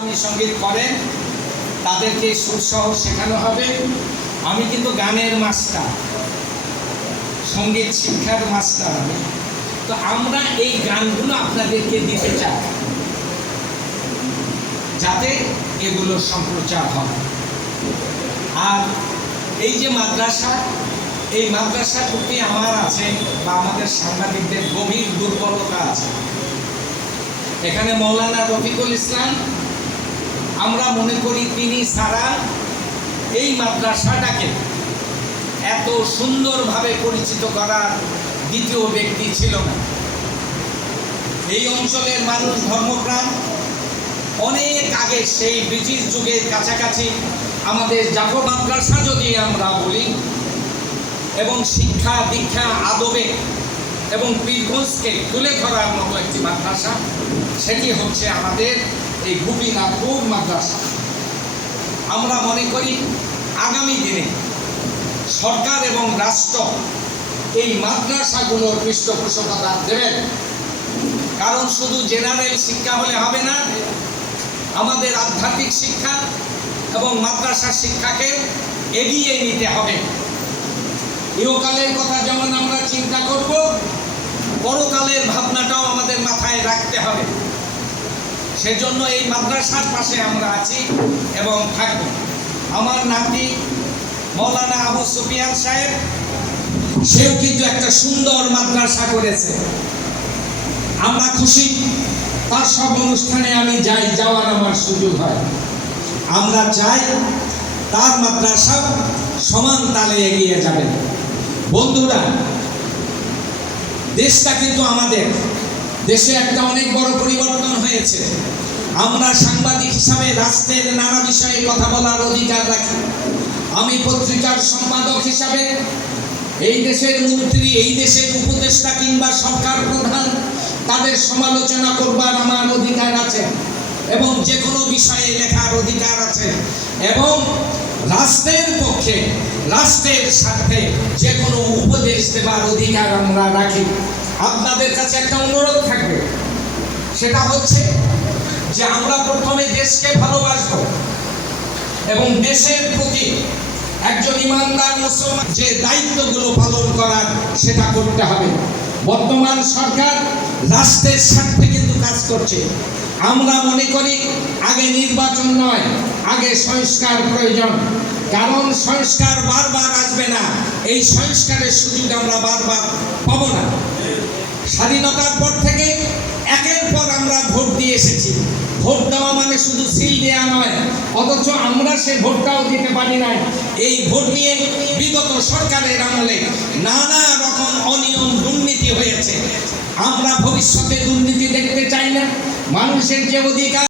আমি সঙ্গীত করেন তাদেরকে সুরসহ শেখানো হবে। আমি কিন্তু গানের মাস্টার, সঙ্গীত শিক্ষার মাস্টার আমি। তো আমরা এই গানগুলো আপনাদেরকে দিতে চাই যাতে এগুলো সম্প্রচার হয়। আর এই যে মাদ্রাসা, এই মাদ্রাসার প্রতি আমার আছে বা আমাদের সাংবাদিকদের গভীর দুর্বলতা আছে। এখানে মৌলানা রফিকুল ইসলাম, আমরা মনে করি তিনি ছাড়া এই মাদ্রাসাটাকে এত সুন্দরভাবে পরিচিত করার দ্বিতীয় ব্যক্তি ছিল না। এই অঞ্চলের মানুষ ধর্মপ্রাণ। অনেক আগে সেই ব্রিটিশ যুগের কাছাকাছি আমাদের জাফর মাদ্রাসা যদি আমরা বলি, এবং শিক্ষা দীক্ষা আদবে এবং পীরগঞ্জকে তুলে ধরার মতো একটি মাদ্রাসা, সেটি হচ্ছে আমাদের এই গোপীনাথপুর মাদ্রাসা। আমরা মনে করি আগামী দিনে সরকার এবং রাষ্ট্র এই মাদ্রাসাগুলোর পৃষ্ঠপোষকতা দেবেন। কারণ শুধু জেনারেল শিক্ষা হলে হবে না, আমাদের আধ্যাত্মিক শিক্ষা এবং মাদ্রাসার শিক্ষাকে এগিয়ে নিতে হবে। ইহকালের কথা যেমন আমরা চিন্তা করব, পরকালের ভাবনাটাও আমাদের মাথায় রাখতে হবে। সেজন্য এই মাদ্রাসার পাশে আমরা আছি এবং থাকব। আমার নাতি মৌলানা আবু সুফিয়ান সাহেব, সেও কিন্তু একটা সুন্দর মাদ্রাসা করেছে। আমরা খুশি, তার সব অনুষ্ঠানে আমি যাওয়ার আমার সুযোগ হয়। আমরা চাই তার মাদ্রাসা সমান তালে এগিয়ে যাবে। বন্ধুরা, দেশটা কিন্তু আমাদের, দেশে একটা অনেক বড় পরিবর্তন হয়েছে। আমরা সাংবাদিক হিসাবে রাষ্ট্রের নানা বিষয়ে কথা বলার অধিকার রাখি। আমি পত্রিকার সম্পাদক হিসাবে এই দেশের মন্ত্রী, এই দেশের উপদেষ্টা কিংবা সরকার প্রধান, তাদের সমালোচনা করবার আমার অধিকার আছে এবং যে কোনো বিষয়ে লেখার অধিকার আছে, এবং রাষ্ট্রের পক্ষে, রাষ্ট্রের স্বার্থে যে কোনো উপদেশ দেবার অধিকার আমরা রাখি। আপনাদের কাছে একটা অনুরোধ থাকবে, সেটা হচ্ছে যে আমরা প্রথমে দেশকে ভালোবাসবো এবং দেশের প্রতি একজন ইমানদার মুসলমান যে দায়িত্বগুলো পালন করার সেটা করতে হবে। বর্তমান সরকার রাষ্ট্রের স্বার্থে কিন্তু কাজ করছে। আমরা মনে করি আগে নির্বাচন নয়, আগে সংস্কার প্রয়োজন। কারণ সংস্কার বারবার আসবে না, এই সংস্কারের সুযোগ আমরা বারবার পাবো না। স্বাধীনতার পর থেকে একের পর আমরা ভোট দিয়ে এসেছি। ভোট দেওয়া মানে শুধু সিল দেওয়া নয়, অথচ আমরা সে ভোটটাও দিতে পারি নাই। এই ভোট নিয়ে বিগত সরকারের আমলে নানা রকম অনিয়ম দুর্নীতি হয়েছে। আমরা ভবিষ্যতে দুর্নীতি দেখতে চাই না। মানুষের যে অধিকার